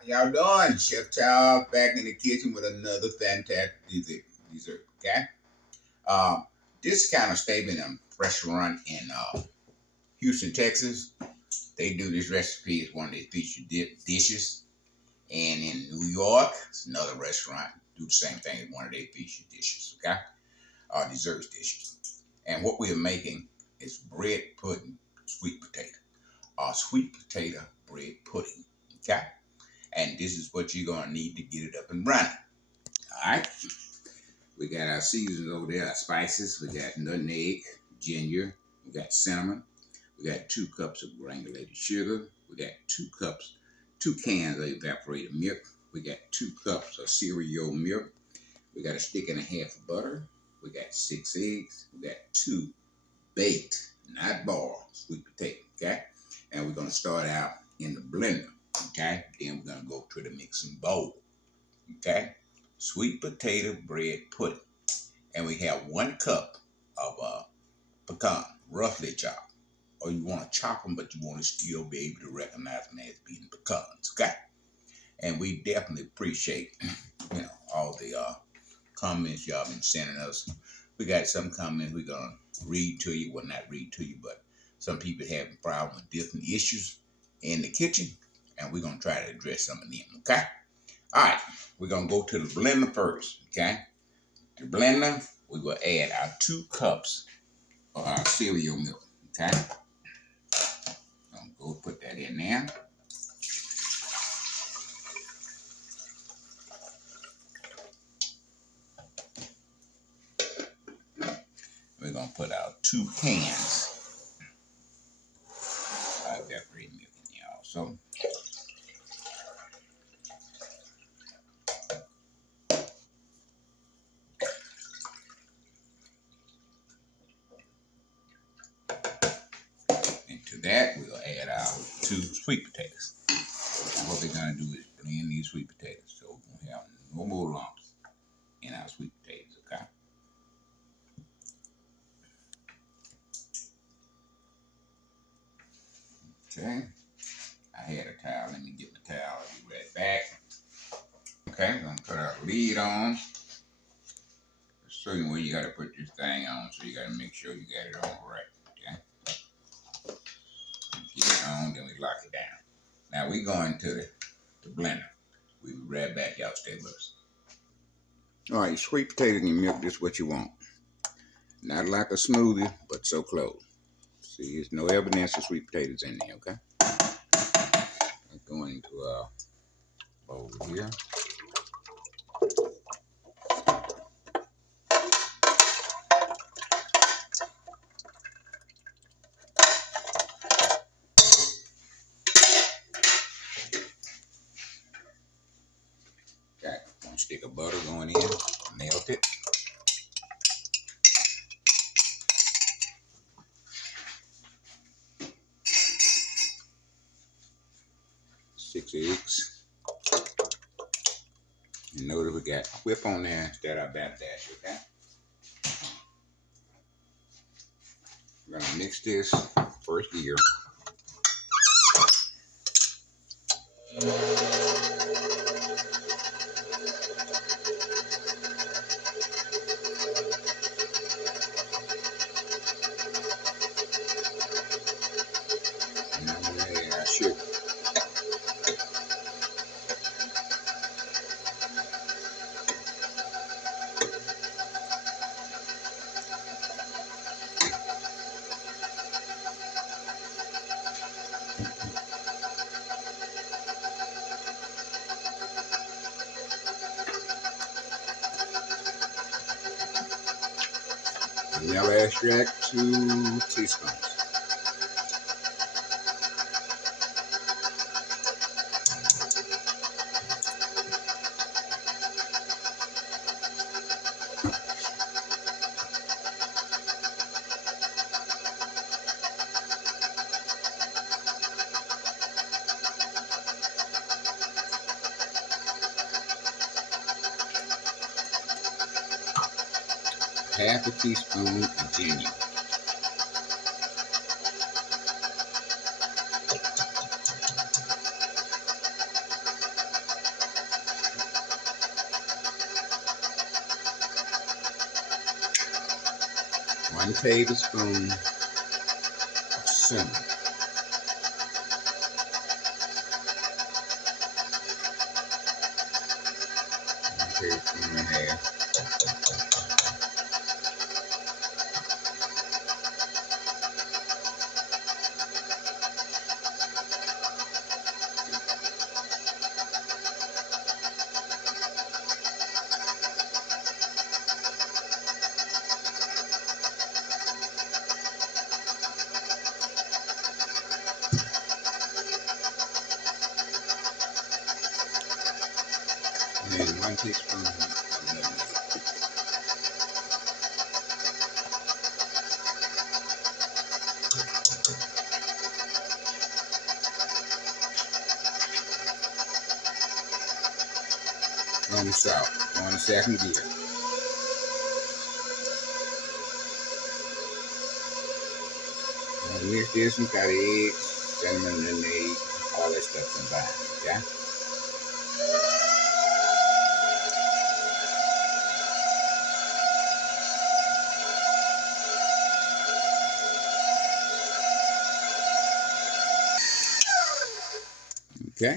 How y'all doing? Chef Charles back in the kitchen with another fantastic dessert. Okay. Um, this kind of statement in a restaurant in Houston, Texas. They do this recipe as one of their featured dishes. And in New York, it's another restaurant do the same thing as one of their featured dishes. Okay. Dessert dishes. And what we are making is bread pudding, sweet potato. Sweet potato bread pudding. Okay. And this is what you're gonna need to get it up and running. All right. We got our seasonings over there, our spices. We got nutmeg, ginger. We got cinnamon. We got 2 cups of granulated sugar. We got 2 cans of evaporated milk. We got 2 cups of cereal milk. We got a stick and a half of butter. We got 6 eggs. We got 2 baked, not boiled, sweet potato. Okay. And we're gonna start out in the blender. Okay. Then we're gonna go to the mixing bowl. Okay. Sweet potato bread pudding. And we have 1 cup of pecan, roughly chopped. Or you want to chop them, but you want to still be able to recognize them as being pecans. Okay. And we definitely appreciate, all the comments y'all been sending us. We got some comments we're gonna read to you. Well, not read to you, but some people having problems with different issues in the kitchen, and we're gonna try to address some of them. Okay. All right. We're gonna go to the blender first. Okay. The blender, we will add our 2 cups of our cereal milk. Okay. I'm gonna go put that in there. We're gonna put our 2 cans of evaporated milk in there also. Into that, we'll add our 2 sweet potatoes. And what we're gonna do is blend these sweet potatoes so we won't have no more lumps in our sweet potatoes. Okay. Okay. I had a towel. Let me get my towel. I'll be right back. Okay, I'm gonna put our lid on. A certain way you gotta put this thing on, so you gotta make sure you got it on right. Okay. Get it on, then we lock it down. Now we going to the blender. We'll be right back. Y'all stay with us. All right, sweet potato and milk. This is what you want. Not like a smoothie, but so close. See, there's no evidence of sweet potatoes in there. Okay. I'm going into our bowl here. Got 1 stick of butter going in. Melt it. 6 eggs. You notice we got whip on there instead of dash. Okay. We're gonna mix this first here. Sugar. Vanilla extract, 2 teaspoons. Half a teaspoon of ginger. 1 tablespoon of cinnamon. 1 tablespoon and a half. And then 1 teaspoon of nutmeg. On the salt, on the second gear. Mix this, we got eggs, cinnamon, and egg, all that stuff combined, okay? Okay,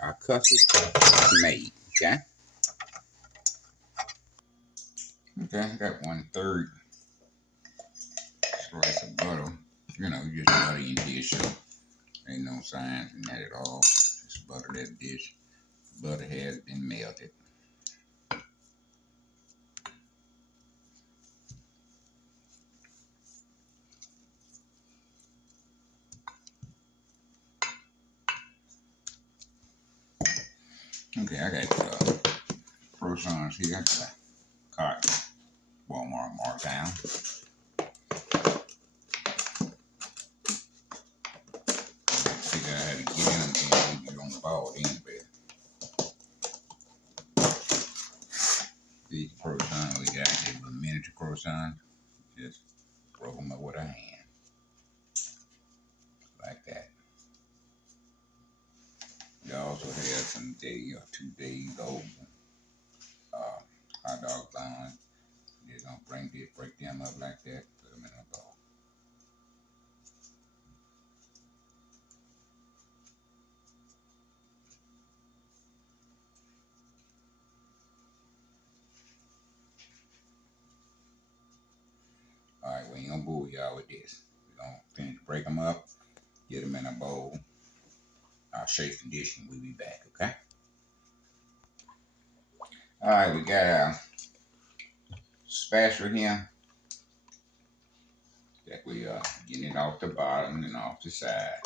our custard is made, okay? Okay, I got 1/3 slice of butter. You know, just butter your dish, so ain't no science in that at all. Just butter that dish. Butter has been melted. Okay, I got croissants here. I got cotton Walmart marked down. Figure out how to get in them and you on the ball anyway. These croissants we got, these little miniature croissants. Just roll them up with a hand. Like that. You also have some day or 2 days old hot dog buns. You're gonna break them up like that, put them in a bowl. Alright, we ain't gonna bore y'all with this. We're gonna finish, break them up, get them in a bowl. Our safe condition, we'll be back, okay? Alright, we got our spatula here. That we are getting it off the bottom and off the side.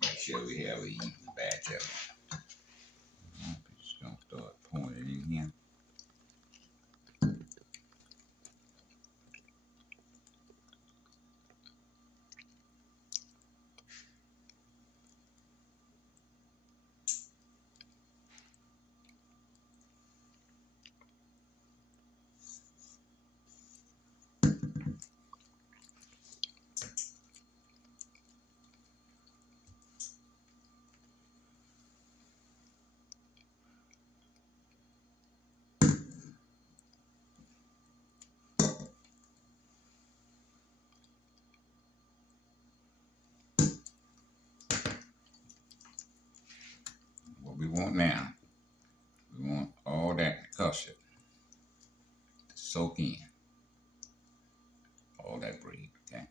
Make sure we have an even batch of it. Just gonna start pouring it in here. What we want now, we want all that custard to soak in. All that bread, okay?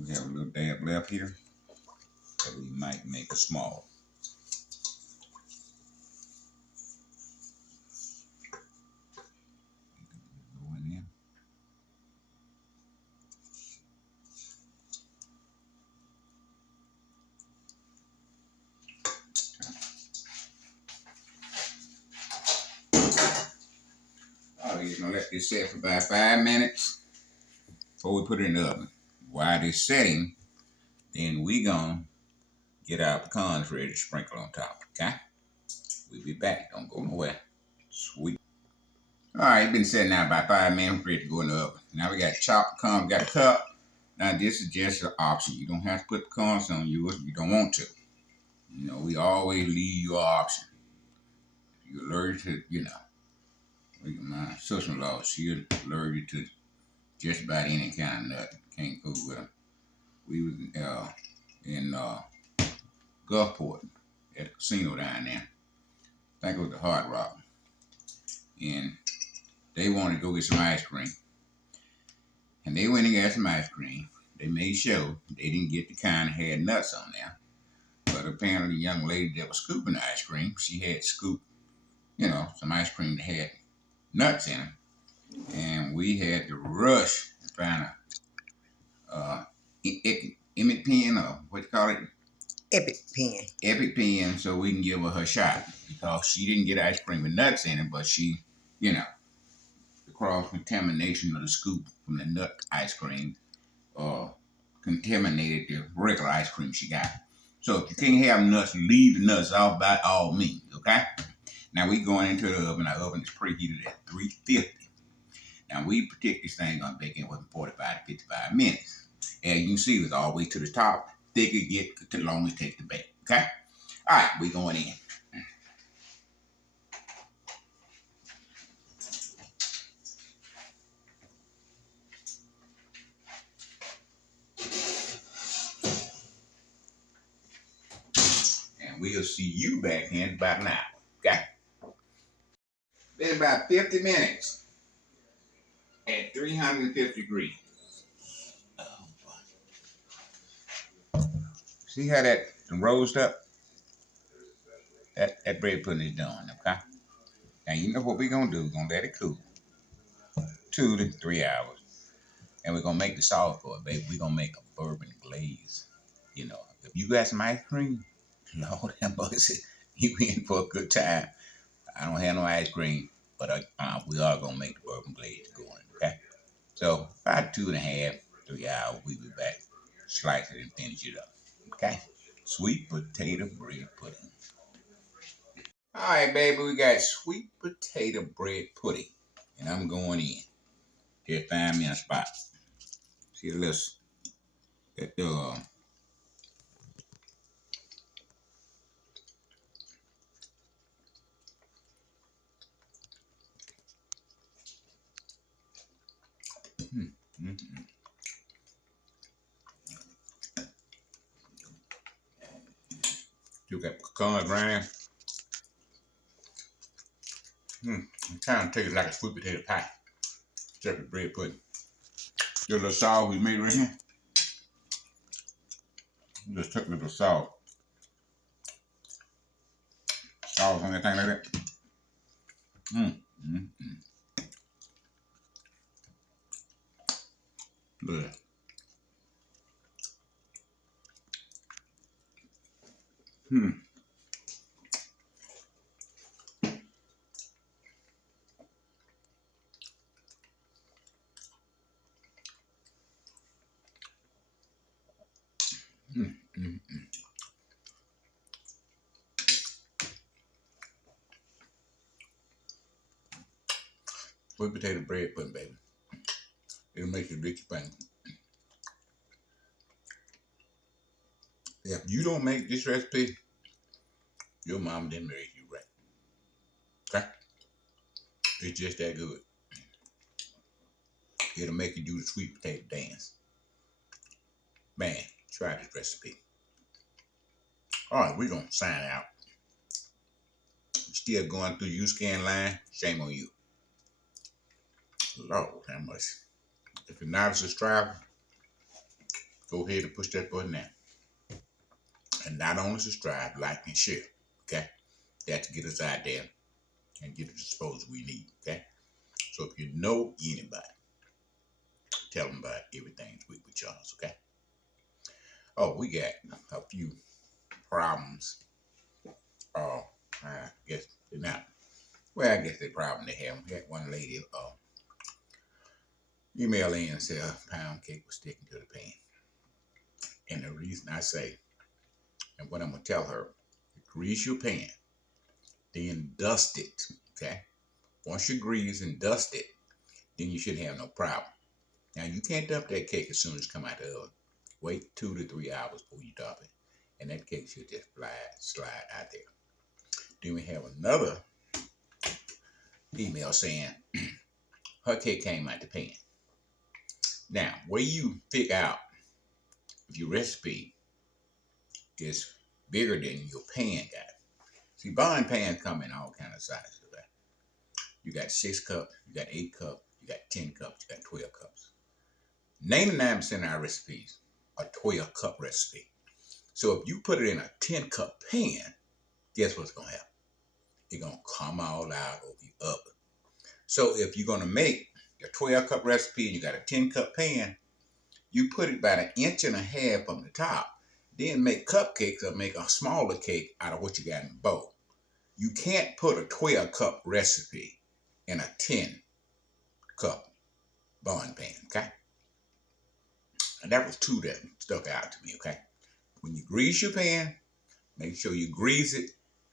We have a little dab left here, so we might make a small. just gonna let this set for about 5 minutes before we put it in the oven. While it's setting, then we gonna get our pecans ready to sprinkle on top, okay? We'll be back. Don't go nowhere. Sweet. All right, been setting now about 5 minutes, ready to go in the oven. Now we got chopped pecans, we got a cup. Now this is just an option. You don't have to put pecans on yours if you don't want to. You know, we always leave you an option. If you're allergic to, you know, my sister-in-law, she's allergic to just about any kind of nut. Can't fool with them. We was in Gulfport at the casino down there. I think it was the Hard Rock. And they wanted to go get some ice cream. And they went and got some ice cream. They made sure they didn't get the kind that had nuts on there. But apparently the young lady that was scooping the ice cream, she had scooped, you know, some ice cream that had nuts in it. And we had to rush and find a Emmett pen, or what you call it? Epic pen. Epic pen, so we can give her shot. Because she didn't get ice cream with nuts in it, but she, you know, the cross-contamination of the scoop from the nut ice cream contaminated the regular ice cream she got. So if you can't have nuts, leave the nuts off by all means, okay? Now we going into the oven. Our oven is preheated at 350. Now we predict this thing gonna bake in within 45 to 55 minutes. And you can see it's all the way to the top. Thicker it gets, the longer it takes to bake, okay? All right, we going in. We'll see you back in about an hour. Okay? Been about 50 minutes at 350 degrees. See how that rose up? That bread pudding is done, okay? Now you know what we're gonna do. We're gonna let it cool 2 to 3 hours. And we're gonna make the sauce for it, baby. We're gonna make a bourbon glaze. You know, if you got some ice cream, Lord have mercy, you in for a good time. I don't have no ice cream, but we are going to make the bourbon glaze going, okay? So, about 2.5, 3 hours, we'll be back. Slice it and finish it up, okay? Sweet potato bread pudding. All right, baby, we got sweet potato bread pudding. And I'm going in. Just find me a spot. See the little, You got pecan grind. It kind of tastes like a sweet potato pie. Except with bread pudding. The little sauce we made right here. Just took a little sauce. Sauce on that thing like that. Good. Sweet potato bread pudding, baby. It'll make you do your thing. If you don't make this recipe, your mama didn't raise you right. Okay? It's just that good. It'll make you do the sweet potato dance. Man, try this recipe. All right, we're going to sign out. Still going through the U-scan line? Shame on you. Lord, how much? If you're not a subscriber, go ahead and push that button now. And not only subscribe, like, and share. Okay? That's to get us out there and get the disposal we need. Okay? So if you know anybody, tell them about everything Sweet with Charles. Okay? Oh, we got a few problems. I guess they're not. Well, I guess the problem they have. We had one lady email in and say a pound cake was sticking to the pan. And the reason I say, and what I'm gonna tell her, grease your pan, then dust it. Okay. Once you grease and dust it, then you should have no problem. Now you can't dump that cake as soon as it come out the oven. Wait 2 to 3 hours before you dump it, and that cake should just slide out there. Then we have another email saying her cake came out the pan. Now, where you figure out if your recipe is bigger than your pan got. See, bun pans come in all kind of sizes. Okay? You got 6 cups, you got 8 cups, you got 10 cups, you got 12 cups. 99% of our recipes are 12 cup recipe. So if you put it in a 10 cup pan, guess what's gonna happen? It's gonna come all out over the oven. So if you're gonna make a 12 cup recipe and you got a 10 cup pan, you put it about 1.5 inches from the top. Then make cupcakes or make a smaller cake out of what you got in the bowl. You can't put a 12 cup recipe in a 10 cup bun pan, okay? And that was 2 that stuck out to me, okay? When you grease your pan, make sure you grease it,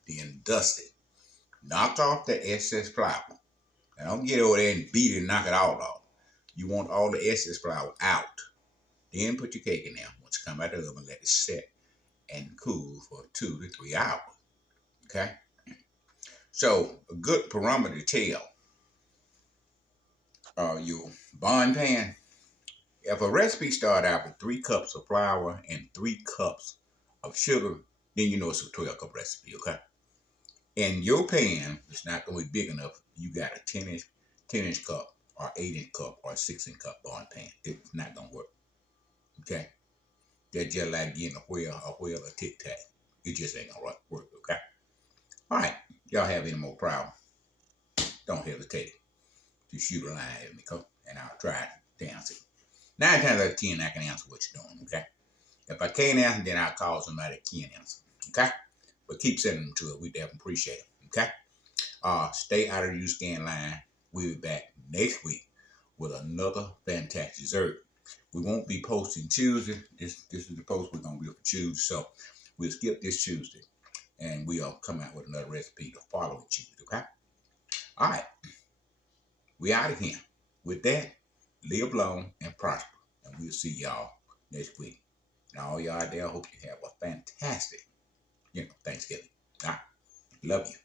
then dust it. Knock off the excess flour. Now don't get over there and beat it and knock it all off. You want all the excess flour out. Then put your cake in there. Once you come out of the oven, let it set and cool for 2 to 3 hours. Okay? So a good parameter to tell your bun pan. If a recipe start out with 3 cups of flour and 3 cups of sugar, then you know it's a 12 cup recipe, okay? And your pan is not going to be big enough. You got a 10-inch cup or 8-inch cup or 6-inch cup bun pan. It's not going to work, okay? That's just like getting a whale or Tic Tac. It just ain't going to work, okay? All right. Y'all have any more problems, don't hesitate to shoot a line at me, and I'll try to answer it. 9 times out of 10, I can answer what you're doing, okay? If I can't answer, then I'll call somebody that can answer, okay? But keep sending them to it. We definitely appreciate it, okay? Stay out of the scan line. We'll be back next week with another fantastic dessert. We won't be posting Tuesday. This is the post we're going to be for Tuesday. So we'll skip this Tuesday, and we'll come out with another recipe the following Tuesday, okay? All right. We out of here. With that, live long and prosper. And we'll see y'all next week. And all y'all out there, I hope you have a fantastic, Thanksgiving. All right. Love you.